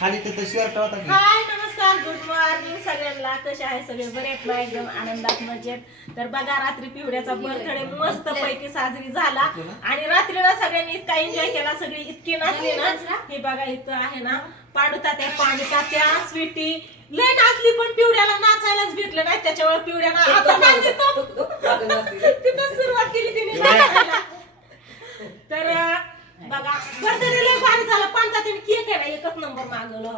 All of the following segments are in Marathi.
खाली तिथं शर्ट होता की. हाय नमस्कार गुड मॉर्निंग सगळ्यांना. कसे आहे सगळे? बरे आहेत ना? एकदम आनंदात मजेत. तर बघा रात्री पिवड्याचा बर्थडे मस्त पैकी साजरी झाला. आणि रात्रीला सगळ्यांनी इतका एन्जॉय केला. सगळी इतकी नाचली ना? हे बघा इथं आहे ना? पाडुता त्या पाणीता त्या स्वीटी लय नाचली पण पिवड्याला नाचायलाच भेटलं नाही. त्याच्यामुळे पिवड्याला आता नाचली तो. तिथं सुरुवात केली तिने नाचायला. तर अं, बघा बर्थडे लय भारी झाला पांचा तिने केक आहे ना एकच नंबर मागवला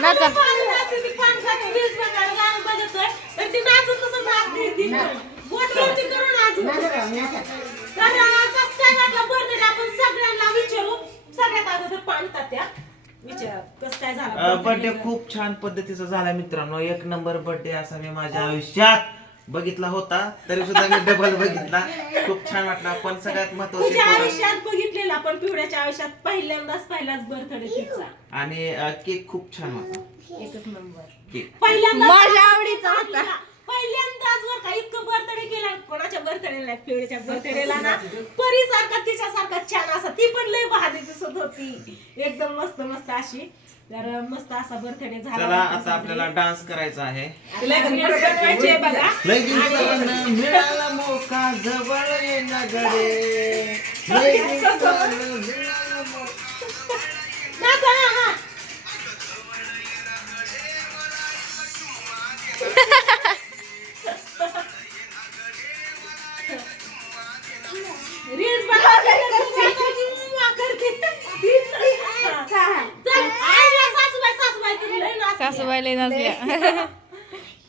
नाचा. बर्थडे खूप छान पद्धतीचा झाला मित्रांनो एक नंबर बर्थडे असा मी माझ्या आयुष्यात बघितला होता तरी सुद्धा मी डबल बघितला. खूप छान वाटला. पण सगळ्यात महत्त्वाचे तुझ्या आयुष्यात बघितलेला पण पिवड्याच्या आयुष्यात पहिल्यांदाच पहिलाच बर्थडे तिचा आणि केक खूप छान होता. एकच नंबर केक. पहिल्यांदा माझ्या आवडीचा होता. पहिल्यांदाच वर का इतकं बर्थडे केला. कोणाच्या बर्थडे नाही पिवड्याच्या बर्थडेला ना. परी सारखा तिच्यासारखा छान असा. ती पण लय भारी दिसत होती. एकदम मस्त मस्त अशी. तर मस्त असा बर्थडे झाला चला आता आपल्याला डान्स करायचा आहे. लय दिवसानं मिळाला मोका जवळ ये ना गडे लय दिवसानं मिळाला मोका तुम्ही लय नाचल्या.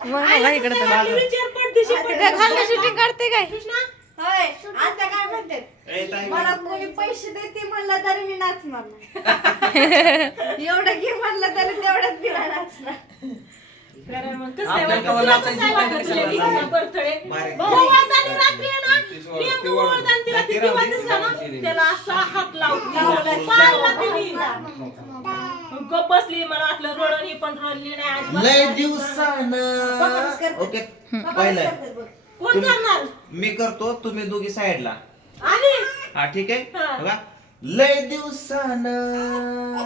मग इकडे शूटिंग काढते काय? कृष्णा? होय. आता काय म्हणते? ए, ताई, मला कोणी पैसे देते म्हणलं तरी मी नाचणार नाही. एवढं घे म्हणलं तरी तेवढ्यात मी नाचणार. त्याला असा हात लावला. गप्प बसली मला वाटलं रडण ही पण रडली नाही अजिबात. लय दिवसानं ओके पहिलं. कोण करणार? मी करतो तुम्ही दोघी साईडला. आणि? हा ठीक आहे? हा. बघा. लय दिवसानं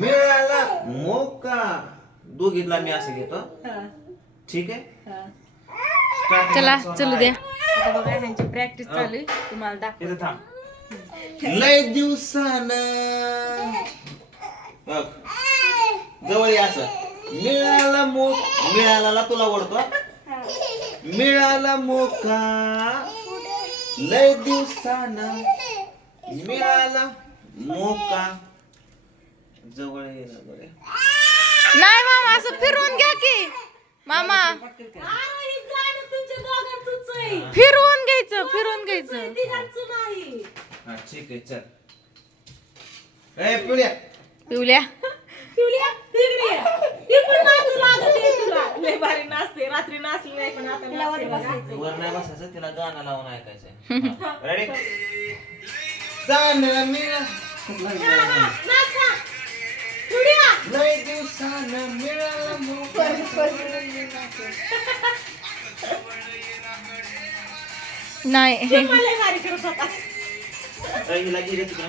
मिळाला मोका. दोघीला मी असं घेतो. हा, ठीक आहे? हा. Starting चला चलू. द्या. आता बघा ह्यांची प्रॅक्टिस चालू आहे. तुम्हाला दाखव इथं थांब. लय दिवसानं. जवळ ये असं. मिळाला मोक मिळाला तुला ओढतो. मिळाला मोका लय दिवसानं मिळाला मोका जवळ ये ना बरे नाही मामा असं फिरवून घ्या की. मामा. फिरवून घ्यायचं फिरवून घ्यायचं. हा ठीक आहे चल. ए पिवळ्या पिवल्या? पिवल्या, तिकडे ये. ती पण नाचू लागते तुला. लय भारी नाचते. रात्री नाचली नाही पण आता नाचते बघा. वर नाही बसायचं तिला गाणं लावून रेडी जाणं हा, हा. लय दिवसानं मिळाला नाही. चिमणा लय भारी करत होता. ए, हिला गिरे तिकडं.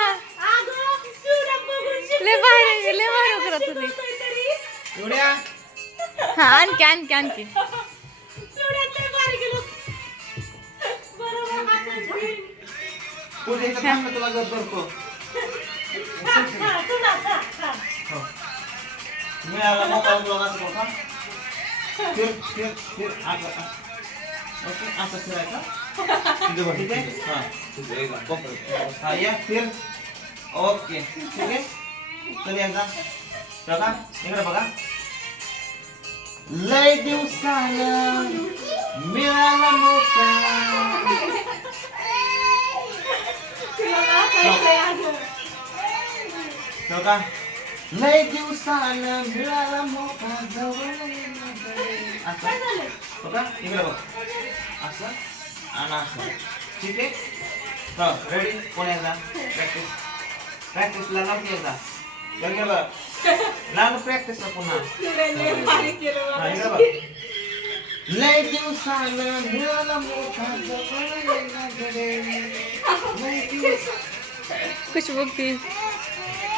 लय भारी लय भारी करत शिकवतोय होती तरी. एवढ्या हा आणखी आणखी आणखी पिवळ्या लय भारी गेलो. बरोबर हातात घे. पुढे इथं थांब ना, तुला गप करतो हा, हा, तू नाच, हा, हा. हो. मिळाला मोकळा उजवा असं करू का? फिर फिर फिर असं असं. ओके असं फिरायचं तिथं बघ, ठीक आहे हा तिथं एकदा कोपऱ्यात. हा या फिर ओके ठीक आहे चल एकदा बघा इकडे बघा. लय दिवसानं मिळाला मोका. बघा लय दिवसानं मिळाला मोका जवळ. असं काय झालं? बघा इकडे बघ. असं आणि असं. ठीक आहे? रेडी पुन्हा एकदा? प्रॅक्टिस प्रॅक्टिसला लागते एकदा. बघ लागू प्रॅक्टिसला पुन्हा. केलं लय दिवसानं मिळाला मोठा कशी बघती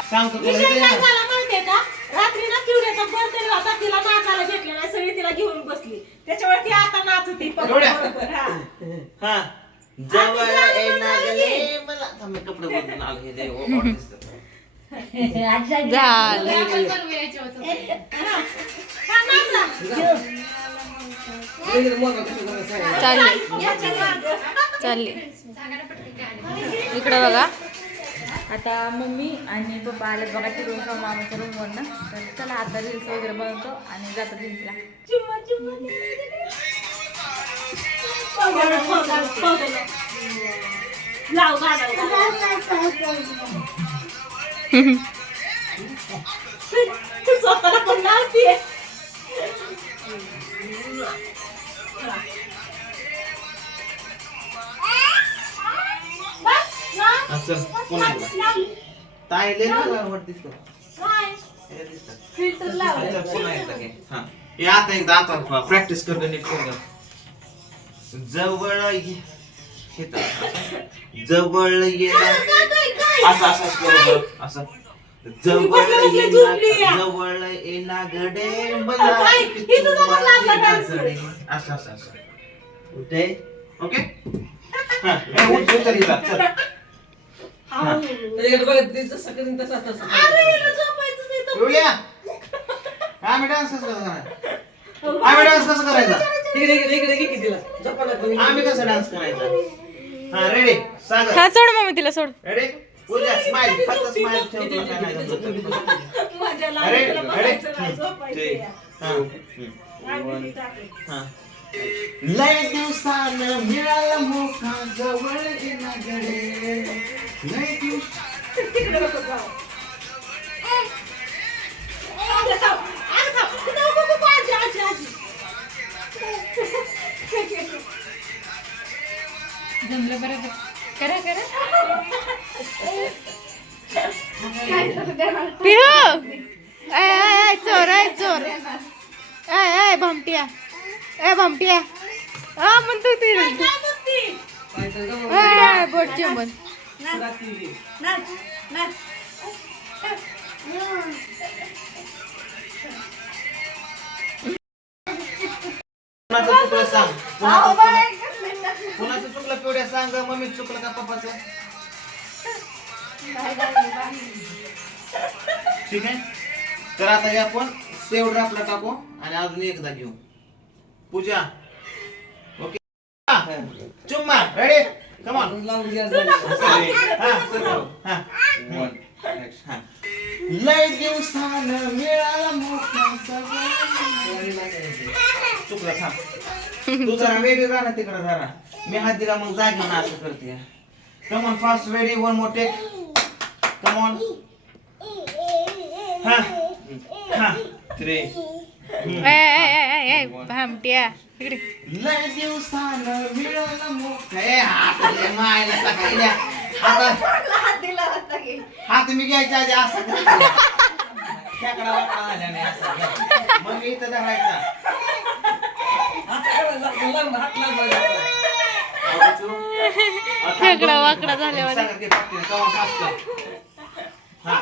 सांगतो रात्री ना चिवड्याचा बर्थडे होता तिला नाचायला भेटले नाही सगळी तिला घेऊन बसली. त्याच्यावर ती आता नाचती पप्पा एवढ्या? बरोबर, हा. हा. जवळ येणारे मला. कपडे बदलून आलो चालली. चालली. इकडे बघा. आता मम्मी आणि पप्पा आले बघा तिकडून का मामाच्या रूमवर ना. तर चला आता रील्स वगैरे बनवतो आणि जातो जिंकला स्वतःला पण लावतीये पुन्हा एकदा. ताई पुन्हा एकदा हे. आता एकदा आता प्रॅक्टिस करतो नीट जवळ जवळ असं असं असं बसल्या बसल्या झोपली या. जवळ गडे मला काय? हे dance? असं असं असं. उठे. ओके? हा, चल. आऊ. हा. अरे, झोपायचंच आहे आम्ही डान्स कसं करायचा आम्ही डान्स कसं करायचा? आम्ही कसं डान्स करायचा? हा रेडी सांग. हा सोड मम्मी तिला सोड. रेडी उद्या स्माइल फक्त स्माइल ठेव तुला काय नाही जमत. मजा अरे, लागली, तुला अरे. बसायचं नाही, झोपायचं ते, आहे. हा, हम्म. आम्ही टाकलं. हा. लय दिवसानं मिळाला मोठा जवळ येणार गडे लय दिवस तिकडे नको जाऊ. अरे थांब, अरे थांब. तिथं नको नको, आजी, आजी, आजी. जमलं बरोबर करा करा. पिहू! ए ए, चोर ए चोर. ए ए भमट्या. ए भमट्या. हा म्हणतो ती काय म्हणती? ए बोट चिमन नाच नाच. ठीक आहे? तर आता हे आपण सेव ड्राफ्टला टाकू आणि अजून एकदा घेऊ. पूजा. ओके चुम्मा रेडी कमॉन लय दिवसानं मिळाला मोठा सगळा. चुकलं थांब. तू जरा वेगळी राहा ना तिकडे जरा. मी हात दिला मग जागी ना असं करते. Come on fast ready one मोठे कमॉन थ्री ए ए ए ए भमट्या इकडे लय दिवसानं मिळाला मोठा ए हात मायला सकाळी. हात हात दिला होता की. हात मी घ्यायच्या आधी असं. खेकडा वाकडा झाल्याने असं घ्या. मग मी इथं धरायचा खेकडा वाकडा झाल्यावर. हा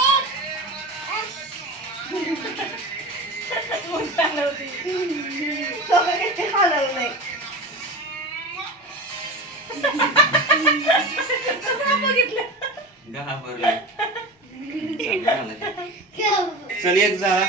घाबरले चल एक झाला